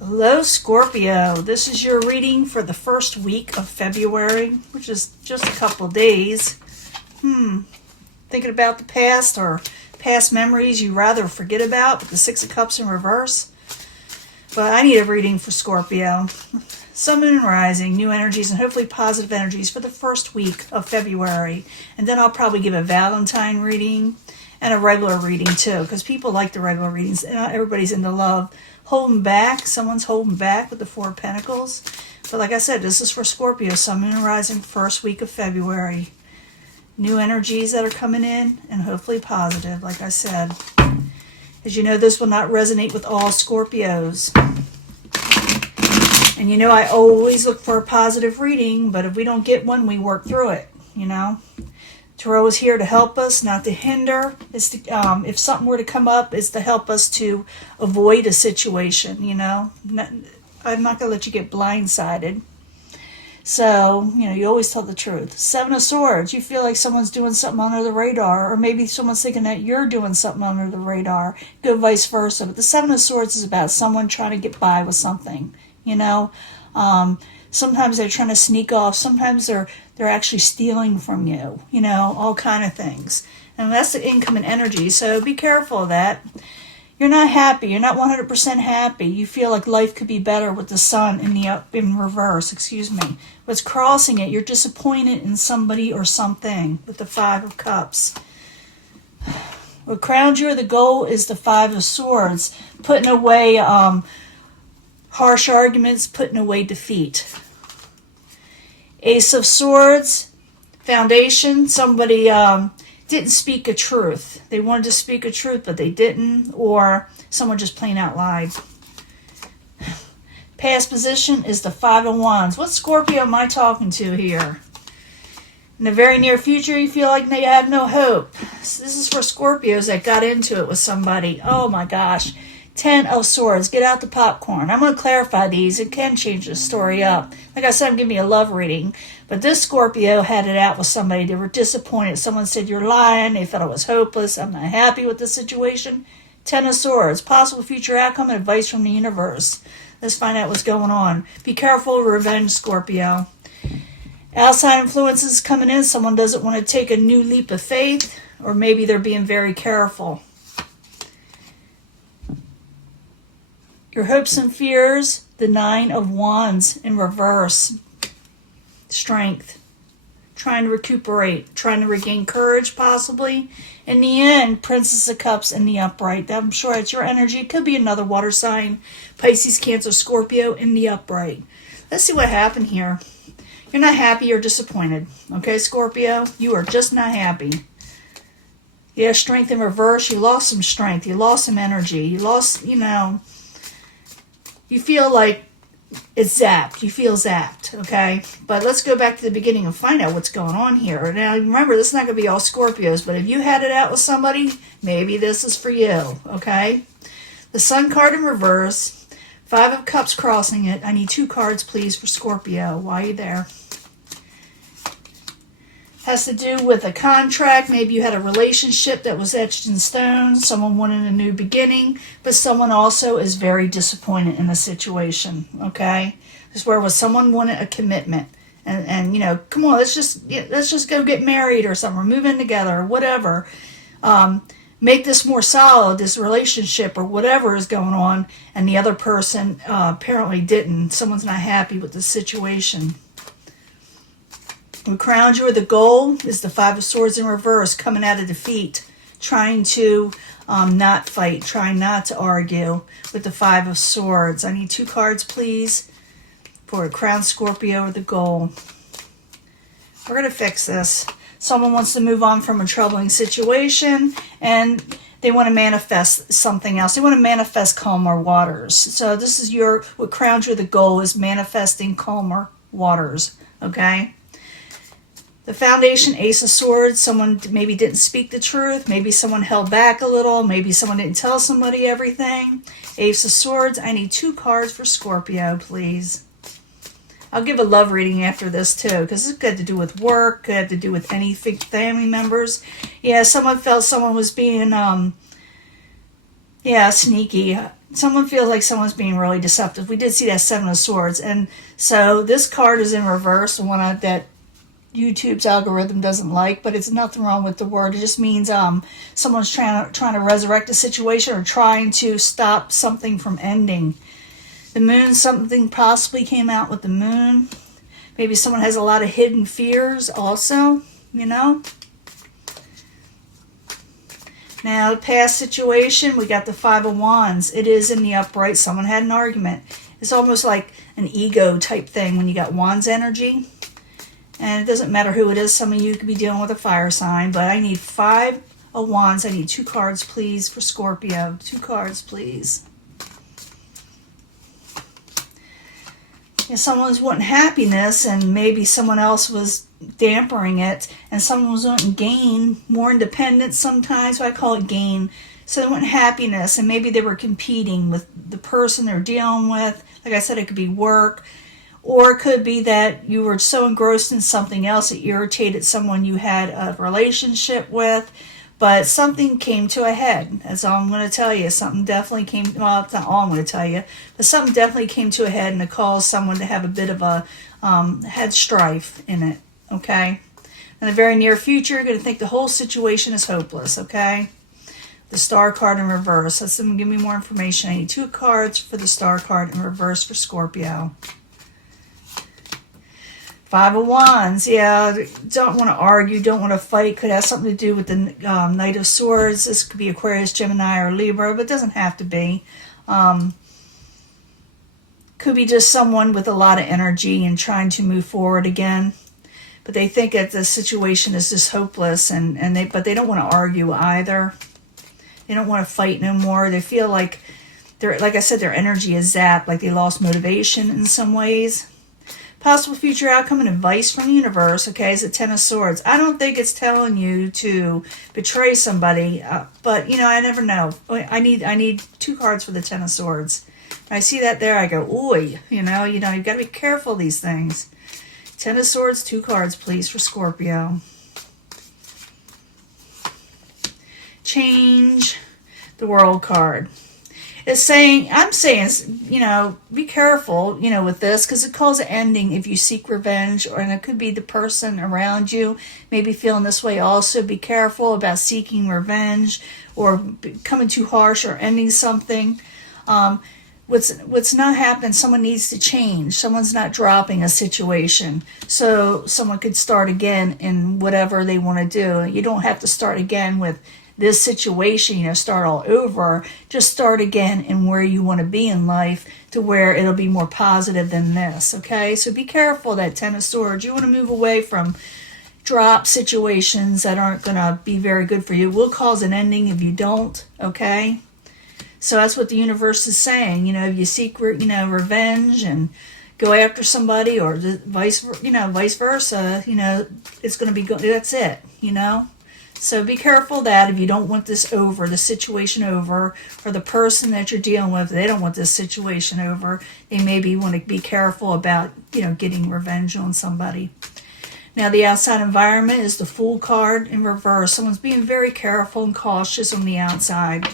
Hello, Scorpio. This is your reading for the first week of February, which is just a couple days. Thinking about the past or past memories you rather forget about, with the Six of Cups in reverse. But I need a reading for Scorpio. Sun, Moon, and Rising, new energies, and hopefully positive energies for the first week of February. And then I'll probably give a Valentine reading and a regular reading too, because people like the regular readings. Not everybody's into love. Holding back, someone's holding back with the Four of Pentacles. But like I said, this is for Scorpio, Sun, Moon, and Rising, first week of February. New energies that are coming in, and hopefully positive, like I said. As you know, this will not resonate with all Scorpios. And you know, I always look for a positive reading, but if we don't get one, we work through it, you know. Tarot is here to help us, not to hinder. It's to, if something were to come up, it's to help us to avoid a situation, you know. I'm not going to let you get blindsided. So, you know, you always tell the truth. Seven of Swords, you feel like someone's doing something under the radar, or maybe someone's thinking that you're doing something under the radar. Go vice versa. But the Seven of Swords is about someone trying to get by with something, you know. Sometimes they're trying to sneak off. Sometimes they're actually stealing from you, you know, all kind of things. And that's the incoming energy, so be careful of that. You're not happy. You're not 100% happy. You feel like life could be better with the Sun in reverse, excuse me. What's crossing it, you're disappointed in somebody or something with the Five of Cups. What crowns you, the goal is the Five of Swords, putting away harsh arguments, putting away defeat. Ace of Swords, foundation, somebody didn't speak a truth. They wanted to speak a truth, but they didn't, or someone just plain out lied. Past position is the Five of Wands. What Scorpio am I talking to here? In the very near future, you feel like they have no hope. So this is for Scorpios that got into it with somebody. Oh my gosh. Ten of Swords. Get out the popcorn. I'm going to clarify these. It can change the story up. Like I said, I'm giving you a love reading. But this Scorpio had it out with somebody. They were disappointed. Someone said, you're lying. They felt it was hopeless. I'm not happy with the situation. Ten of Swords. Possible future outcome and advice from the universe. Let's find out what's going on. Be careful. Revenge, Scorpio. Outside influences coming in. Someone doesn't want to take a new leap of faith. Or maybe they're being very careful. Your hopes and fears, the Nine of Wands in reverse. Strength. Trying to recuperate. Trying to regain courage, possibly. In the end, Princess of Cups in the upright. I'm sure it's your energy. It could be another water sign. Pisces, Cancer, Scorpio in the upright. Let's see what happened here. You're not happy, you're disappointed. Okay, Scorpio? You are just not happy. Yeah, strength in reverse. You lost some strength. You lost some energy. You lost, you know... You feel like it's zapped. You feel zapped, okay? But let's go back to the beginning and find out what's going on here. Now, remember, this is not going to be all Scorpios, but if you had it out with somebody, maybe this is for you, okay? The Sun card in reverse, Five of Cups crossing it. I need 2 cards, please, for Scorpio. Why are you there? Has to do with a contract. Maybe you had a relationship that was etched in stone. Someone wanted a new beginning, but someone also is very disappointed in the situation. Okay, this is where someone wanted a commitment, and you know, come on, let's just go get married or something, or move in together or whatever. Make this more solid, this relationship or whatever is going on, and the other person apparently didn't. Someone's not happy with the situation. What crowns you, or the goal is the Five of Swords in reverse, coming out of defeat, trying to not fight, trying not to argue with the Five of Swords. I need 2 cards, please, for a crown Scorpio or the goal. We're going to fix this. Someone wants to move on from a troubling situation, and they want to manifest something else. They want to manifest calmer waters. So this is what crowns you, the goal is manifesting calmer waters, okay? The foundation, Ace of Swords, someone maybe didn't speak the truth. Maybe someone held back a little. Maybe someone didn't tell somebody everything. Ace of Swords, I need 2 cards for Scorpio, please. I'll give a love reading after this, too, because it's got to do with work, could have to do with any family members. Yeah, someone felt someone was being, sneaky. someone feels like someone's being really deceptive. We did see that Seven of Swords. And so this card is in reverse, the one that YouTube's algorithm doesn't like, but it's nothing wrong with the word. It just means someone's trying to resurrect a situation or trying to stop something from ending. The moon, something possibly came out with the moon. Maybe someone has a lot of hidden fears also, you know. Now, the past situation, we got the Five of Wands. It is in the upright. Someone had an argument. It's almost like an ego type thing when you got Wands energy. And it doesn't matter who it is. Some of you could be dealing with a fire sign. But I need Five of Wands. I need 2 cards, please, for Scorpio. 2 cards, please. If someone's wanting happiness and maybe someone else was dampering it, and someone was wanting gain, more independence sometimes, so I call it gain. So they want happiness, and maybe they were competing with the person they're dealing with. Like I said, it could be work, or it could be that you were so engrossed in something else that irritated someone you had a relationship with. But something came to a head. That's all I'm going to tell you. Something definitely came, well, it's not all I'm going to tell you, but something definitely came to a head, and it caused someone to have a bit of a, had strife in it, okay? In the very near future, you're going to think the whole situation is hopeless, okay? The Star card in reverse. That's going to give me more information. I need 2 cards for the Star card in reverse for Scorpio. 5 of Wands, yeah, don't want to argue, don't want to fight. Could have something to do with the Knight of Swords. This could be Aquarius, Gemini, or Libra, but it doesn't have to be. Could be just someone with a lot of energy and trying to move forward again. But they think that the situation is just hopeless, but they don't want to argue either. They don't want to fight no more. They feel like, like I said, their energy is zapped, like they lost motivation in some ways. Possible future outcome and advice from the universe, okay, is the Ten of Swords. I don't think it's telling you to betray somebody, but, you know, I never know. I need 2 cards for the Ten of Swords. When I see that there, I go, oy, you've got to be careful of these things. 10 of Swords, 2 cards, please, for Scorpio. Change the World card. It's saying, I'm saying, be careful, with this, because it calls an ending if you seek revenge, and it could be the person around you maybe feeling this way also. Be careful about seeking revenge or becoming too harsh or ending something. What's not happening, someone needs to change. Someone's not dropping a situation. So someone could start again in whatever they want to do. You don't have to start again with this situation, start all over. Just start again in where you want to be in life, to where it'll be more positive than this, okay? So be careful, that Ten of Swords. You want to move away from drop situations that aren't going to be very good for you. It will cause an ending if you don't, okay? So that's what the universe is saying. If you seek, revenge and go after somebody, or vice versa, it's going to be good. That's it, So be careful that if you don't want this over, the situation over, or the person that you're dealing with, they don't want this situation over, they maybe want to be careful about, getting revenge on somebody. Now, the outside environment is the Fool card in reverse. Someone's being very careful and cautious on the outside,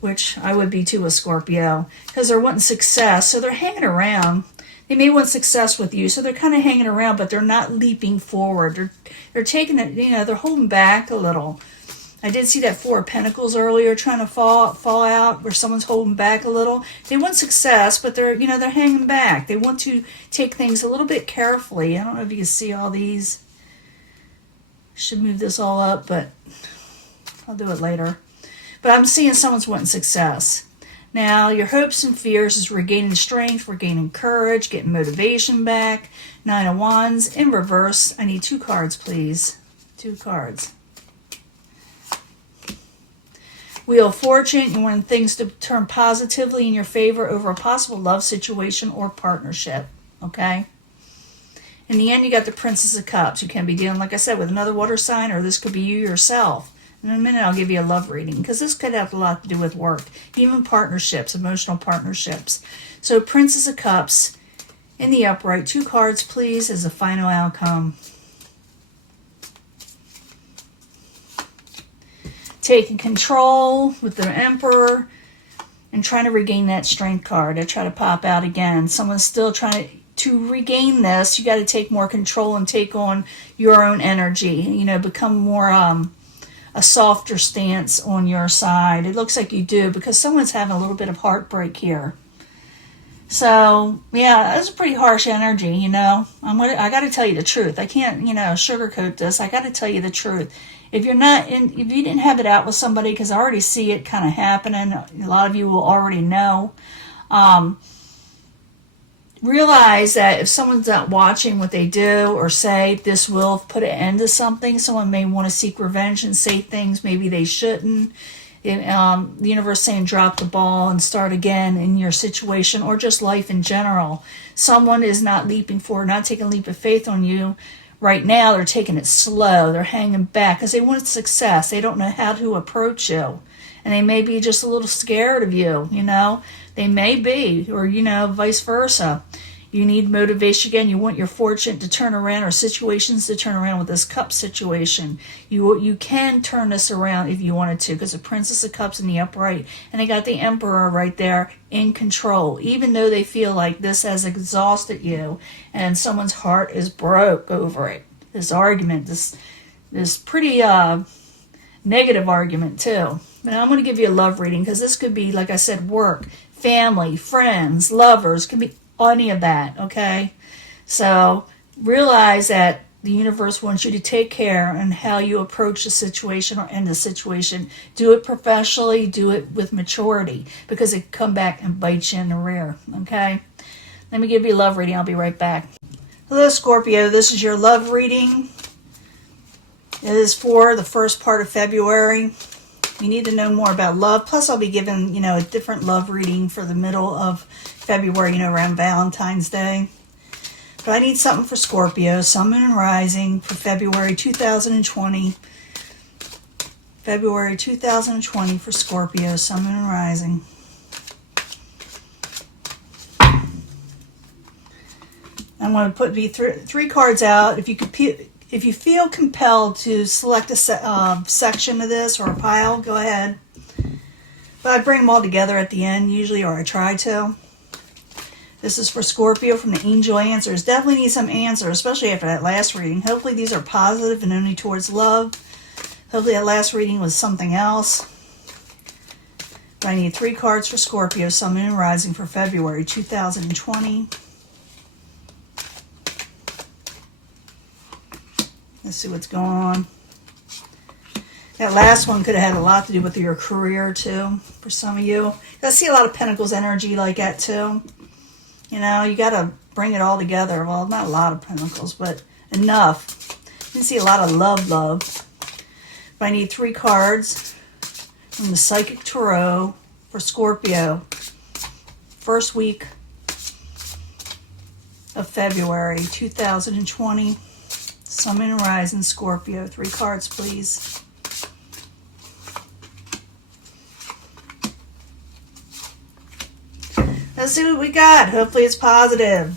which I would be too, a Scorpio, because they're wanting success, so they're hanging around. They may want success with you, so they're kind of hanging around, but they're not leaping forward. They're taking it, they're holding back a little. I did see that Four of Pentacles earlier trying to fall out, where someone's holding back a little. They want success, but they're hanging back. They want to take things a little bit carefully. I don't know if you can see all these. Should move this all up, but I'll do it later. But I'm seeing someone's wanting success. Now, your hopes and fears is regaining strength, regaining courage, getting motivation back. 9 of Wands in reverse. I need 2 cards, please. 2 cards. Wheel of Fortune. You want things to turn positively in your favor over a possible love situation or partnership. Okay? In the end, you got the Princess of Cups. You can be dealing, like I said, with another water sign, or this could be you yourself. In a minute, I'll give you a love reading, because this could have a lot to do with work, even partnerships, emotional partnerships. So, Princess of Cups in the upright. 2 cards, please, as a final outcome. Taking control with the Emperor. and trying to regain that strength card. I try to pop out again. Someone's still trying to regain this. You got to take more control and take on your own energy. You know, become more a softer stance on your side. It looks like you do, because someone's having a little bit of heartbreak here. So yeah, that's a pretty harsh energy. You know, I got to tell you the truth. I can't, you know, sugarcoat this. I got to tell you the truth. If you didn't have it out with somebody, because I already see it kind of happening, a lot of you will already know. Realize that if someone's not watching what they do or say, this will put an end to something. Someone may want to seek revenge and say things maybe they shouldn't. The universe saying drop the ball and start again in your situation, or just life in general. Someone is not leaping forward, not taking a leap of faith on you. Right now, they're taking it slow. They're hanging back because they want success. They don't know how to approach you. And they may be just a little scared of you, you know. They may be, or, you know, vice versa. You need motivation again. You want your fortune to turn around, or situations to turn around with this cup situation. You can turn this around if you wanted to, because the Princess of Cups in the upright, and they got the Emperor right there in control, even though they feel like this has exhausted you and someone's heart is broke over it. This argument, this pretty negative argument too. But I'm going to give you a love reading, because this could be, like I said, work, family, friends, lovers, could be any of that, okay? So realize that the universe wants you to take care in how you approach the situation or end the situation. Do it professionally, do it with maturity, because it can come back and bite you in the rear, okay? Let me give you a love reading. I'll be right back. Hello, Scorpio. This is your love reading. It is for the first part of February. You need to know more about love. Plus, I'll be giving, you know, a different love reading for the middle of February, you know, around Valentine's Day. But I need something for Scorpio, Sun, Moon, and Rising for February 2020. February 2020 for Scorpio, Sun, Moon, and Rising. I'm going to put three cards out. If you feel compelled to select a section of this or a pile, go ahead. But I bring them all together at the end usually, or I try to. This is for Scorpio from the Angel Answers. Definitely need some answers, especially after that last reading. Hopefully these are positive and only towards love. Hopefully that last reading was something else. But I need 3 cards for Scorpio, Sun, Moon, and Rising for February 2020. Let's see what's going on. That last one could have had a lot to do with your career, too, for some of you. I see a lot of Pentacles energy like that, too. You know, you got to bring it all together. Well, not a lot of Pentacles, but enough. You can see a lot of love. But I need 3 cards from the Psychic Tarot for Scorpio. First week of February 2020. Sun, Moon, and Rising, Scorpio. 3 cards, please. Let's see what we got. Hopefully it's positive.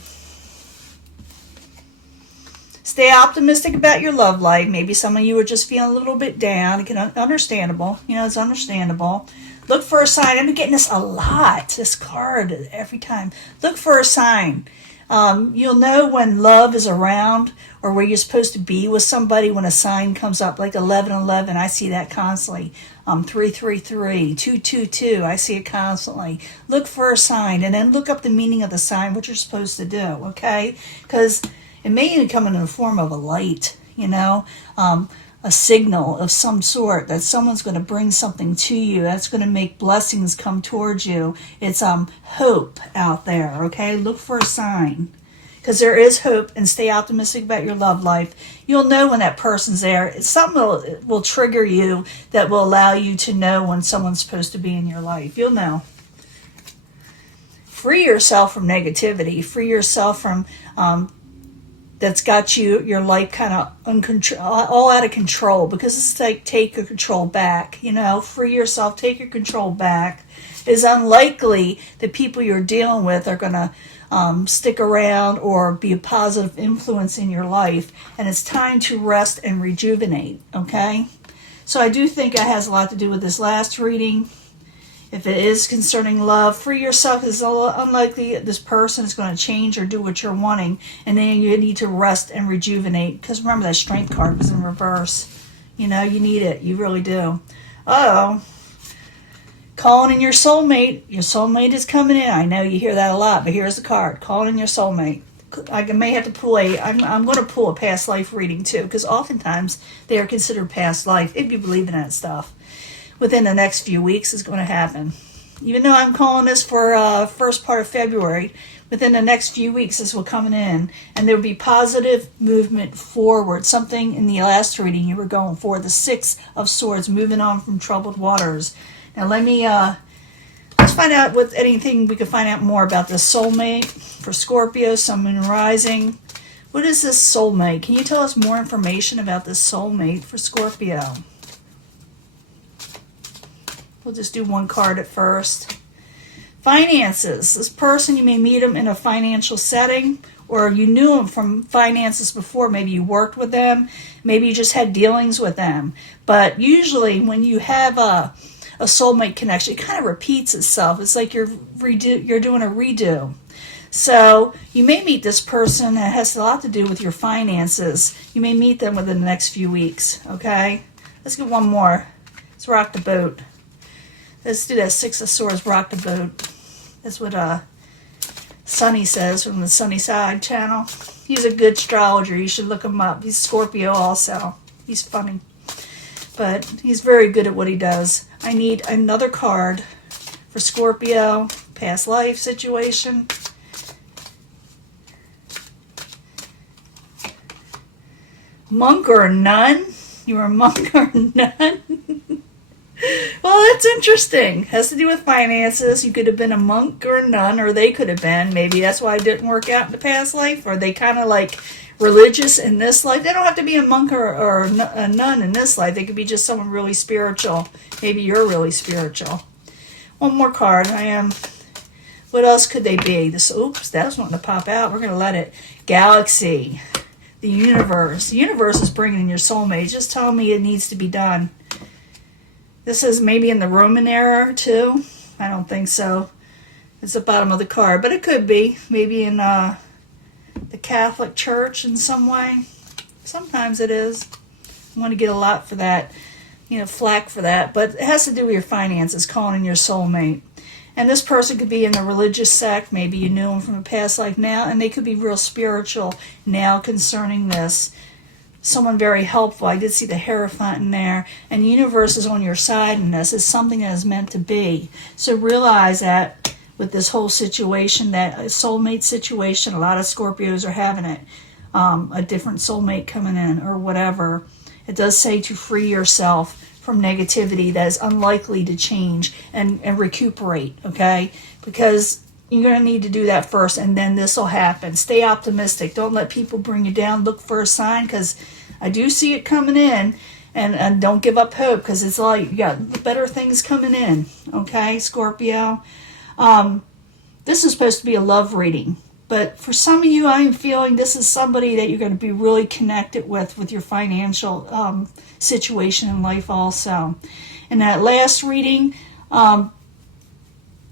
Stay optimistic about your love life. Maybe some of you are just feeling a little bit down. Understandable. You know, it's understandable. Look for a sign. I'm getting this a lot, this card, every time. Look for a sign. You'll know when love is around, or where you're supposed to be with somebody when a sign comes up, like 1111. I see that constantly. 333, 222. I see it constantly. Look for a sign, and then look up the meaning of the sign, what you're supposed to do, okay? Because it may even come in the form of a light, you know, a signal of some sort that someone's going to bring something to you that's going to make blessings come towards you. It's hope out there, okay? Look for a sign, because there is hope, and stay optimistic about your love life. You'll know when that person's there. It's something will trigger you that will allow you to know when someone's supposed to be in your life. You'll know. Free yourself from negativity. Free yourself from that's got your life kind of all out of control, because it's like take your control back, you know. Free yourself, take your control back. It's unlikely that people you're dealing with are going to stick around or be a positive influence in your life, and it's time to rest and rejuvenate, okay? So I do think it has a lot to do with this last reading. If it is concerning love, free yourself, because it's unlikely this person is going to change or do what you're wanting. And then you need to rest and rejuvenate. Because remember, that strength card was in reverse. You know, you need it. You really do. Uh-oh. Calling in your soulmate. Your soulmate is coming in. I know you hear that a lot, but here's the card. Calling in your soulmate. I may have to pull I'm going to pull a past life reading too, because oftentimes they are considered past life, if you believe in that stuff. Within the next few weeks is going to happen. Even though I'm calling this for first part of February, within the next few weeks this will come in, and there will be positive movement forward. Something in the last reading you were going for, the Six of Swords, moving on from troubled waters. Now let's find out what anything we can find out more about this soulmate for Scorpio, Sun, Moon, Rising. What is this soulmate? Can you tell us more information about this soulmate for Scorpio? We'll just do one card at first. Finances. This person, you may meet them in a financial setting, or you knew them from finances before. Maybe you worked with them. Maybe you just had dealings with them. But usually when you have a soulmate connection, it kind of repeats itself. It's like you're doing a redo. So you may meet this person that has a lot to do with your finances. You may meet them within the next few weeks. Okay? Let's get one more. Let's rock the boat. Let's do that Six of Swords, rock the boat. That's what Sunny says from the Sunny Side channel. He's a good astrologer. You should look him up. He's Scorpio also. He's funny. But he's very good at what he does. I need another card for Scorpio, past life situation. Monk or a nun? You were a monk or a nun? Well, that's interesting. Has to do with finances. You could have been a monk or a nun, or they could have been. Maybe that's why it didn't work out in the past life. Or they kind of like religious in this life. They don't have to be a monk or a nun in this life. They could be just someone really spiritual. Maybe you're really spiritual. One more card. What else could they be? Oops, that was wanting to pop out. We're going to let it. Galaxy. The universe. The universe is bringing in your soulmate. Just tell me it needs to be done. This is maybe in the Roman era, too. I don't think so. It's the bottom of the card. But it could be. Maybe in the Catholic Church in some way. Sometimes it is. I want to get a lot for that. Flack for that. But it has to do with your finances, calling in your soulmate. And this person could be in the religious sect. Maybe you knew them from a past life now. And they could be real spiritual now concerning this. Someone very helpful. I did see the Hierophant in there. And the universe is on your side in this. It's something that is meant to be. So realize that with this whole situation, that soulmate situation, a lot of Scorpios are having it. A different soulmate coming in or whatever. It does say to free yourself from negativity that is unlikely to change and recuperate, okay? Because you're going to need to do that first, and then this will happen. Stay optimistic. Don't let people bring you down. Look for a sign, because I do see it coming in, and don't give up hope, because it's like you got better things coming in, okay, Scorpio? This is supposed to be a love reading, but for some of you, I'm feeling this is somebody that you're going to be really connected with your financial situation in life also. In that last reading,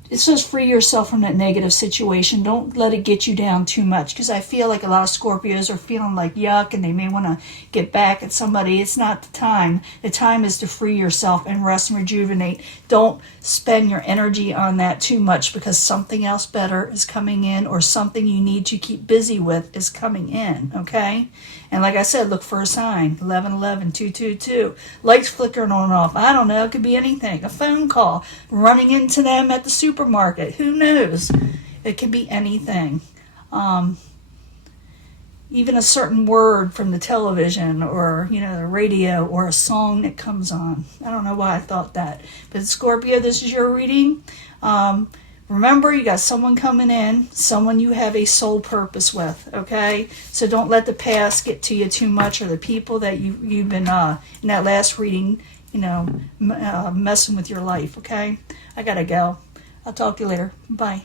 it says free yourself from that negative situation. Don't let it get you down too much, because I feel like a lot of Scorpios are feeling like yuck and they may want to get back at somebody. It's not the time. The time is to free yourself and rest and rejuvenate. Don't spend your energy on that too much, because something else better is coming in, or something you need to keep busy with is coming in, okay? And like I said, look for a sign. 1111 222. Lights flickering on and off. I don't know. It could be anything. A phone call. Running into them at the supermarket. Who knows? It could be anything. Even a certain word from the television, or the radio, or a song that comes on. I don't know why I thought that. But Scorpio, this is your reading. Remember, you got someone coming in, someone you have a soul purpose with, okay? So don't let the past get to you too much, or the people that you've been, in that last reading, messing with your life, okay? I gotta go. I'll talk to you later. Bye.